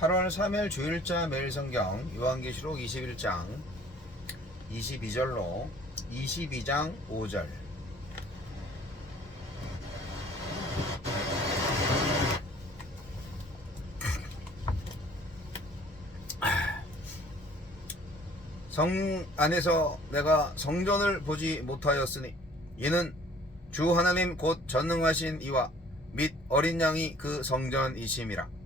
8월 3일 주일자 매일성경 요한계시록 21장 22절로 22장 5절. 성 안에서 내가 성전을 보지 못하였으니 이는 주 하나님 곧 전능하신 이와 및 어린 양이 그 성전이심이라.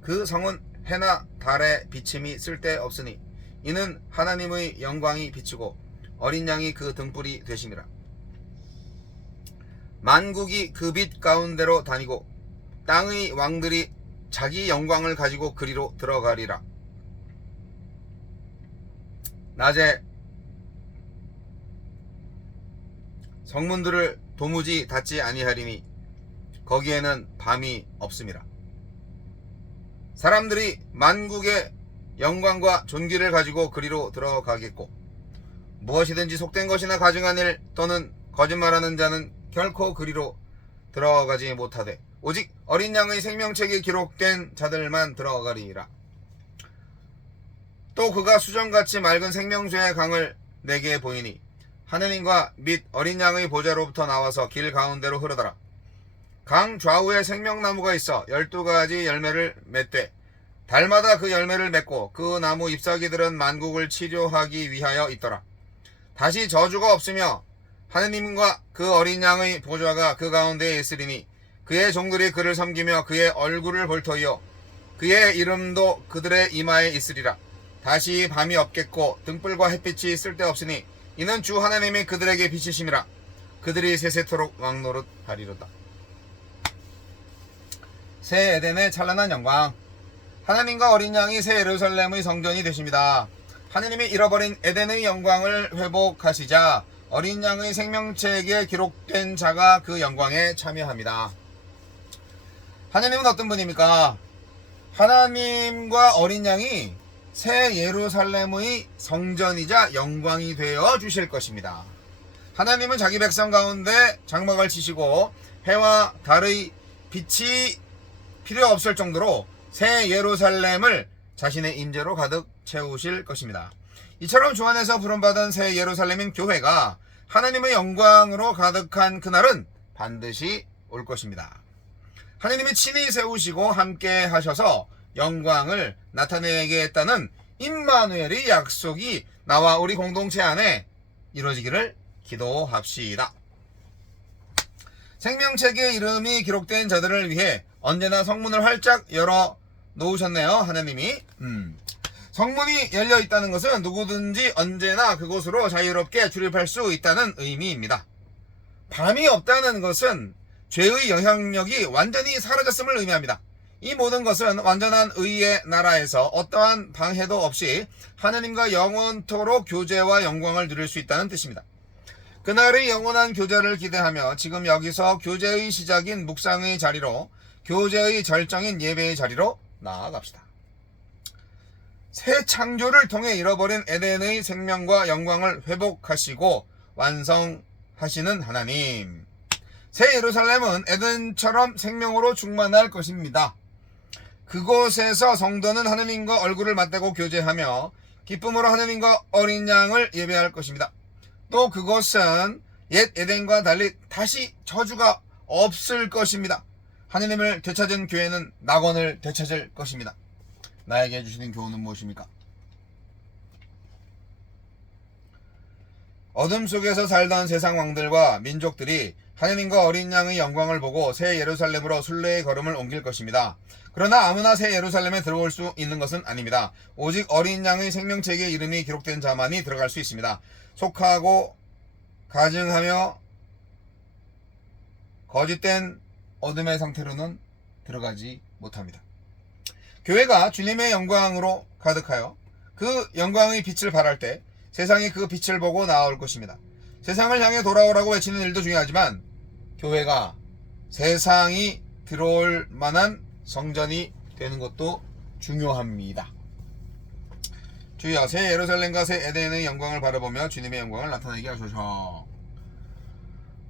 그 성은 해나 달의 비침이 쓸데없으니 이는 하나님의 영광이 비치고 어린 양이 그 등불이 되심이라. 만국이 그 빛 가운데로 다니고 땅의 왕들이 자기 영광을 가지고 그리로 들어가리라. 낮에 성문들을 도무지 닫지 아니하리니 거기에는 밤이 없음이라. 사람들이 만국의 영광과 존귀를 가지고 그리로 들어가겠고 무엇이든지 속된 것이나 가증한 일 또는 거짓말하는 자는 결코 그리로 들어가지 못하되 오직 어린 양의 생명책에 기록된 자들만 들어가리라. 또 그가 수정같이 맑은 생명수의 강을 내게 보이니 하느님과 및 어린 양의 보좌로부터 나와서 길 가운데로 흐르더라. 강 좌우에 생명나무가 있어 12가지 열매를 맺되 달마다 그 열매를 맺고 그 나무 잎사귀들은 만국을 치료하기 위하여 있더라. 다시 저주가 없으며 하느님과 그 어린 양의 보좌가 그 가운데에 있으리니 그의 종들이 그를 섬기며 그의 얼굴을 볼 터이요 그의 이름도 그들의 이마에 있으리라. 다시 밤이 없겠고 등불과 햇빛이 쓸데없으니 이는 주 하나님이 그들에게 비치심이라. 그들이 세세토록 왕노릇하리로다. 새 에덴의 찬란한 영광. 하나님과 어린 양이 새 예루살렘의 성전이 되십니다. 하나님이 잃어버린 에덴의 영광을 회복하시자 어린 양의 생명책에 기록된 자가 그 영광에 참여합니다. 하나님은 어떤 분입니까? 하나님과 어린 양이 새 예루살렘의 성전이자 영광이 되어 주실 것입니다. 하나님은 자기 백성 가운데 장막을 치시고 해와 달의 빛이 필요 없을 정도로 새 예루살렘을 자신의 임재로 가득 채우실 것입니다. 이처럼 주 안에서 부름받은 새 예루살렘인 교회가 하나님의 영광으로 가득한 그날은 반드시 올 것입니다. 하나님이 친히 세우시고 함께 하셔서 영광을 나타내겠다는 임마누엘의 약속이 나와 우리 공동체 안에 이루어지기를 기도합시다. 생명책에 이름이 기록된 자들을 위해 언제나 성문을 활짝 열어 놓으셨네요. 하나님이 성문이 열려 있다는 것은 누구든지 언제나 그곳으로 자유롭게 출입할 수 있다는 의미입니다. 밤이 없다는 것은 죄의 영향력이 완전히 사라졌음을 의미합니다. 이 모든 것은 완전한 의의 나라에서 어떠한 방해도 없이 하나님과 영원토록 교제와 영광을 누릴 수 있다는 뜻입니다. 그날의 영원한 교제를 기대하며 지금 여기서 교제의 시작인 묵상의 자리로, 교제의 절정인 예배의 자리로 나아갑시다. 새 창조를 통해 잃어버린 에덴의 생명과 영광을 회복하시고 완성하시는 하나님. 새 예루살렘은 에덴처럼 생명으로 충만할 것입니다. 그곳에서 성도는 하나님과 얼굴을 맞대고 교제하며 기쁨으로 하나님과 어린 양을 예배할 것입니다. 또 그곳은 옛 에덴과 달리 다시 저주가 없을 것입니다. 하나님을 되찾은 교회는 낙원을 되찾을 것입니다. 나에게 주시는 교훈은 무엇입니까? 어둠 속에서 살던 세상 왕들과 민족들이 하나님과 어린 양의 영광을 보고 새 예루살렘으로 순례의 걸음을 옮길 것입니다. 그러나 아무나 새 예루살렘에 들어올 수 있는 것은 아닙니다. 오직 어린 양의 생명책에 이름이 기록된 자만이 들어갈 수 있습니다. 속하고 가증하며 거짓된 어둠의 상태로는 들어가지 못합니다. 교회가 주님의 영광으로 가득하여 그 영광의 빛을 발할 때 세상이 그 빛을 보고 나올 것입니다. 세상을 향해 돌아오라고 외치는 일도 중요하지만 교회가 세상이 들어올 만한 성전이 되는 것도 중요합니다. 주여, 새 예루살렘과 새 에덴의 영광을 바라보며 주님의 영광을 나타내게 하소서.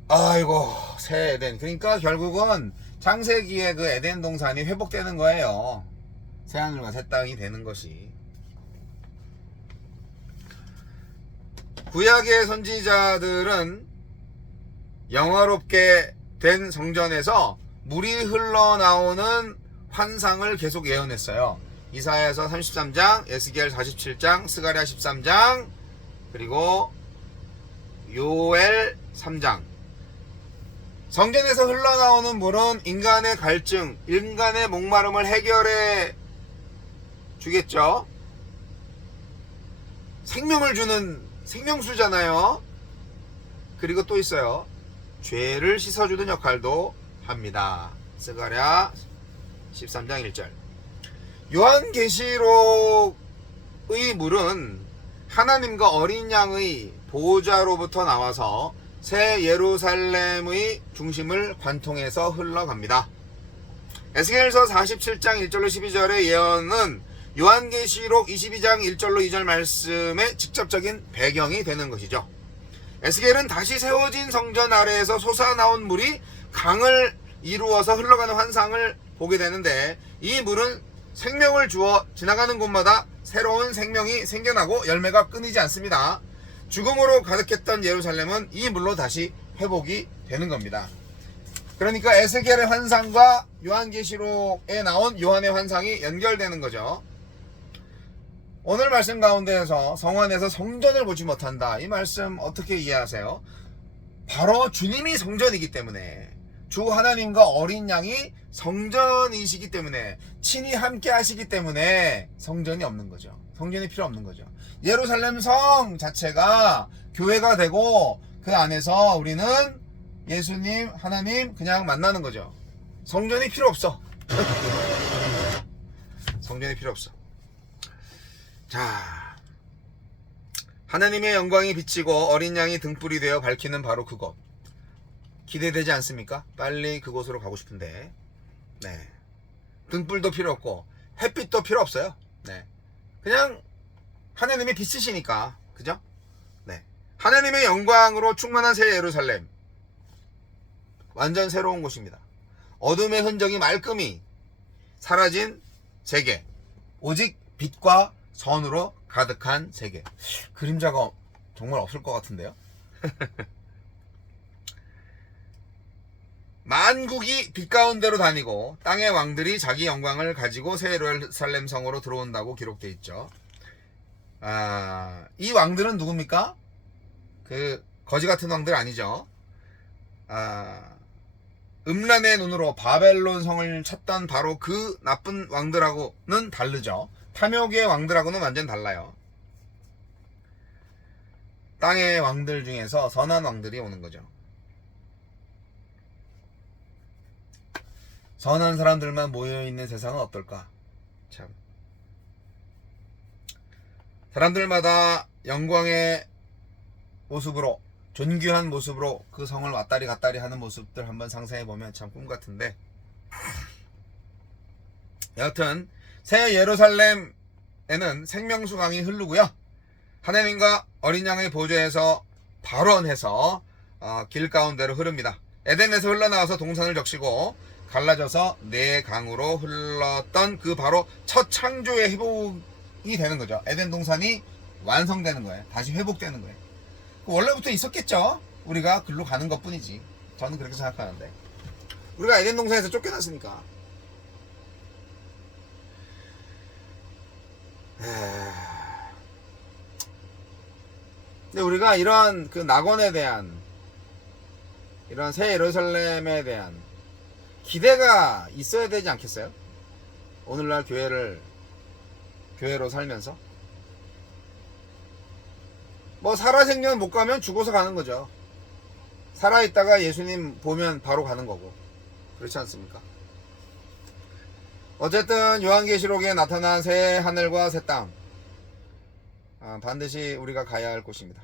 아이고, 새 에덴. 그러니까 결국은 창세기의 그 에덴 동산이 회복되는 거예요. 새하늘과 새 땅이 되는 것이. 구약의 선지자들은 영화롭게 된 성전에서 물이 흘러나오는 환상을 계속 예언했어요. 이사야서 33장, 에스겔 47장, 스가랴 13장, 그리고 요엘 3장. 성전에서 흘러나오는 물은 인간의 갈증, 인간의 목마름을 해결해 주겠죠. 생명을 주는 생명수잖아요. 그리고 또 있어요. 죄를 씻어주는 역할도 합니다. 스가랴 13장 1절. 요한계시록의 물은 하나님과 어린 양의 보좌로부터 나와서 새 예루살렘의 중심을 관통해서 흘러갑니다. 에스겔서 47장 1절로 12절의 예언은 요한계시록 22장 1절로 2절 말씀의 직접적인 배경이 되는 것이죠. 에스겔은 다시 세워진 성전 아래에서 솟아나온 물이 강을 이루어서 흘러가는 환상을 보게 되는데, 이 물은 생명을 주어 지나가는 곳마다 새로운 생명이 생겨나고 열매가 끊이지 않습니다. 죽음으로 가득했던 예루살렘은 이 물로 다시 회복이 되는 겁니다. 그러니까 에스겔의 환상과 요한계시록에 나온 요한의 환상이 연결되는 거죠. 오늘 말씀 가운데에서 성원에서 성전을 보지 못한다, 이 말씀 어떻게 이해하세요? 바로 주님이 성전이기 때문에, 주 하나님과 어린 양이 성전이시기 때문에, 친히 함께 하시기 때문에 성전이 없는 거죠. 성전이 필요 없는 거죠. 예루살렘 성 자체가 교회가 되고 그 안에서 우리는 예수님, 하나님 그냥 만나는 거죠. 성전이 필요 없어. 성전이 필요 없어. 자, 하나님의 영광이 비치고 어린 양이 등불이 되어 밝히는 바로 그곳. 기대되지 않습니까? 빨리 그곳으로 가고 싶은데, 네, 등불도 필요 없고 햇빛도 필요 없어요. 네, 그냥 하나님의 빛이시니까, 그죠? 네, 하나님의 영광으로 충만한 새 예루살렘, 완전 새로운 곳입니다. 어둠의 흔적이 말끔히 사라진 세계, 오직 빛과 선으로 가득한 세계. 그림자가 정말 없을 것 같은데요. 만국이 빛 가운데로 다니고 땅의 왕들이 자기 영광을 가지고 새 예루살렘 성으로 들어온다고 기록되어 있죠. 이 왕들은 누굽니까? 그 거지 같은 왕들 아니죠. 음란의 눈으로 바벨론 성을 찾던 바로 그 나쁜 왕들하고는 다르죠. 탐욕의 왕들하고는 완전 달라요. 땅의 왕들 중에서 선한 왕들이 오는 거죠. 선한 사람들만 모여있는 세상은 어떨까? 참, 사람들마다 영광의 모습으로, 존귀한 모습으로 그 성을 왔다리 갔다리 하는 모습들 한번 상상해보면 참 꿈같은데, 여하튼 새 예루살렘에는 생명수 강이 흐르고요, 하나님과 어린 양의 보좌에서 발원해서 길 가운데로 흐릅니다. 에덴에서 흘러나와서 동산을 적시고 갈라져서 네 강으로 흘렀던 그 바로 첫 창조의 회복이 되는 거죠. 에덴 동산이 완성되는 거예요. 다시 회복되는 거예요. 원래부터 있었겠죠. 우리가 글로 가는 것 뿐이지. 저는 그렇게 생각하는데, 우리가 에덴 동산에서 쫓겨났으니까. 근데 우리가 이러한 그 낙원에 대한, 이러한 새 예루살렘에 대한 기대가 있어야 되지 않겠어요? 오늘날 교회로 살면서 뭐 살아생전 못 가면 죽어서 가는 거죠. 살아있다가 예수님 보면 바로 가는 거고, 그렇지 않습니까? 어쨌든 요한계시록에 나타난 새 하늘과 새 땅, 반드시 우리가 가야 할 곳입니다.